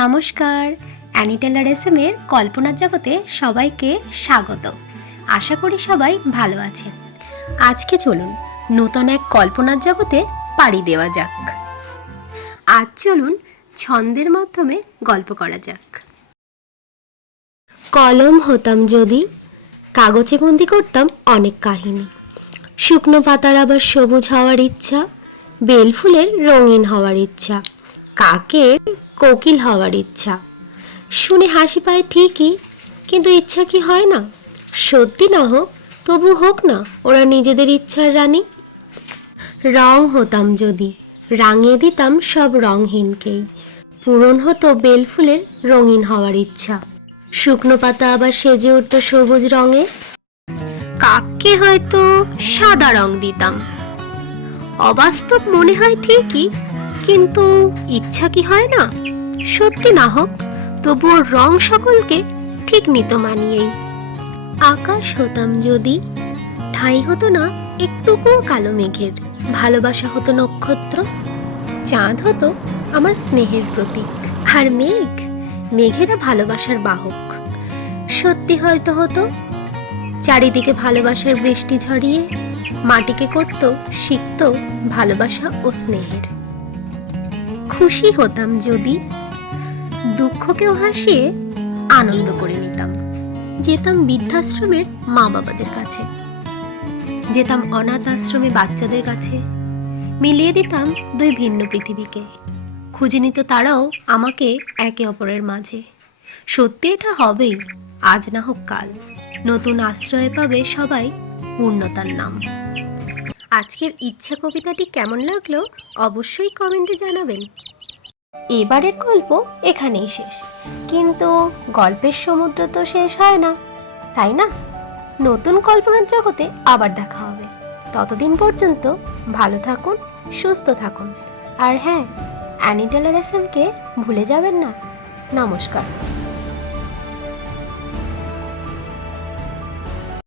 নমস্কার, Annie teller এসএমের কল্পনার জগতে সবাইকে স্বাগত। আশা করি সবাই ভালো আছেন। আজকে চলুন নতুন এক কল্পনার জগতে পাড়ি দেওয়া যাক। আজ চলুন ছন্দের মাধ্যমে গল্প করা যাক। কলম হতাম যদি, কাগজে বন্দি করতাম অনেক কাহিনী। শুকনো পাতার আবার সবুজ হওয়ার ইচ্ছা, বেল ফুলের রঙিন হওয়ার ইচ্ছা, কাকের কোকিল হওয়ার ইচ্ছা। শুনে হাসি পায় ঠিকই, কিন্তু ইচ্ছা কি হয় না? সত্যি না হোক, তবু হোক না ওরা নিজেদের ইচ্ছার রানী। রং হতাম যদি, রাঙিয়ে দিতাম সব রংহীনকেই, পূরণ হতো বেল ফুলের রঙিন হওয়ার ইচ্ছা। শুকনো পাতা আবার সেজে উঠত সবুজ রঙে, কাককে হয়তো সাদা রং দিতাম। অবাস্তব মনে হয় ঠিকই, কিন্তু ইচ্ছা কি হয় না? সত্যি না হোক, তবুও রং সকলকে ঠিক নিত মানিয়েই। আকাশ হতাম যদি, ঠাঁই হতো না একটুকুও কালো মেঘের, ভালোবাসা হতো নক্ষত্র, চাঁদ হতো আমার স্নেহের প্রতীক। আর মেঘেরা ভালোবাসার বাহক। সত্যি হয়তো হতো, চারিদিকে ভালোবাসার বৃষ্টি ঝরিয়ে মাটিকে করত সিক্ত ভালোবাসা ও স্নেহের। খুশি হতাম যদি, দুঃখকেও হাসিয়ে আনন্দ করে নিতাম। যেতাম বৃদ্ধাশ্রমের মা বাবাদের কাছে, যেতাম অনাথ আশ্রমে বাচ্চাদের কাছে, মিলিয়ে দিতাম দুই ভিন্ন পৃথিবীকে। খুঁজে নিত তারাও আমাকে একে অপরের মাঝে। সত্যি এটা হবেই, আজ না হোক কাল, নতুন আশ্রয় পাবে সবাই পূর্ণতার নাম। আজকের ইচ্ছা কবিতাটি কেমন লাগলো অবশ্যই কমেন্টে জানাবেন। এবারের গল্প এখানেই শেষ, কিন্তু গল্পের সমুদ্র তো শেষ হয় না, তাই না? নতুন কল্পনার জগতে আবার দেখা হবে। ততদিন পর্যন্ত ভালো থাকুন, সুস্থ থাকুন। আর হ্যাঁ, অ্যানি টেলার এসএমকে ভুলে যাবেন না। নমস্কার।